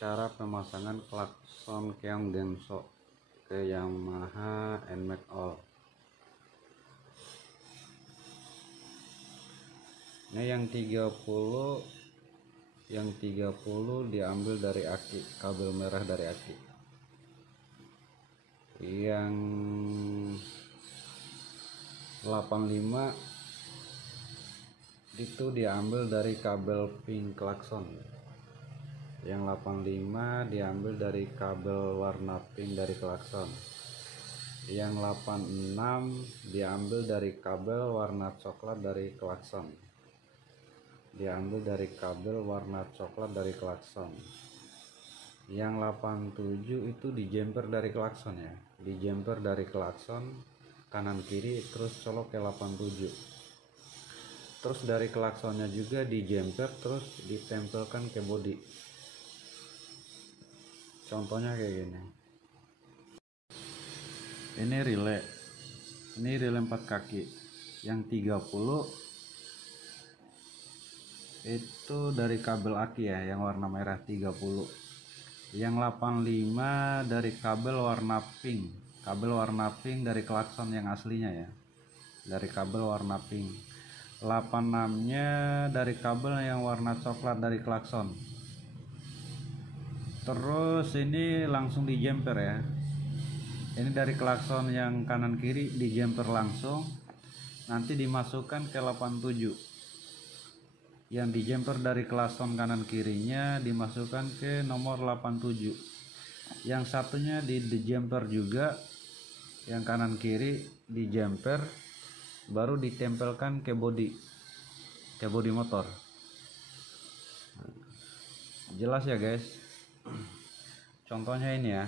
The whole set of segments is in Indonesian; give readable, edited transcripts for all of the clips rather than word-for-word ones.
cara pemasangan klakson keong Denso ke Yamaha NMAX All. Ini yang 30 diambil dari aki, kabel merah dari aki. Yang 85 itu diambil dari kabel pink klakson. Yang 85 diambil dari kabel warna pink dari klakson. Yang 86 diambil dari kabel warna coklat dari klakson. Yang 87 itu dijemper dari klakson ya, dijemper dari klakson kanan kiri, terus colok ke 87. Terus dari klaksonnya juga dijemper, terus ditempelkan ke bodi. Contohnya kayak gini. Ini relay 4 kaki. Yang 30 itu dari kabel aki ya, yang warna merah 30. Yang 85 dari kabel warna pink dari klakson yang aslinya ya, dari kabel warna pink. 86 nya dari kabel yang warna coklat dari klakson. Terus ini langsung dijemper ya, ini dari klakson yang kanan kiri dijemper langsung, nanti dimasukkan ke 87. Yang dijemper dari klakson kanan kirinya dimasukkan ke nomor 87. Yang satunya dijemper juga, yang kanan kiri dijemper, baru ditempelkan ke bodi motor. Jelas ya guys. Contohnya ini ya,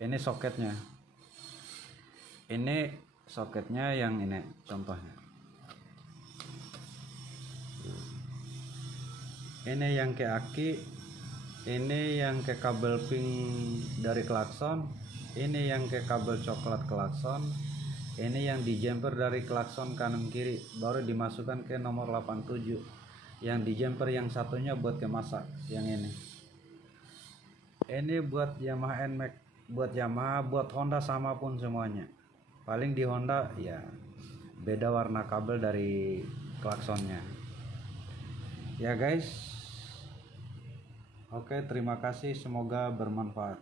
ini soketnya, yang ini contohnya. Ini yang ke aki, ini yang ke kabel pink dari klakson, ini yang ke kabel coklat klakson, ini yang dijemper dari klakson kanan kiri, baru dimasukkan ke nomor 87. Yang dijemper yang satunya buat ke masa, yang ini buat Yamaha NMAX, buat Honda sama pun semuanya. Paling di Honda ya beda warna kabel dari klaksonnya ya guys. Oke, terima kasih, semoga bermanfaat.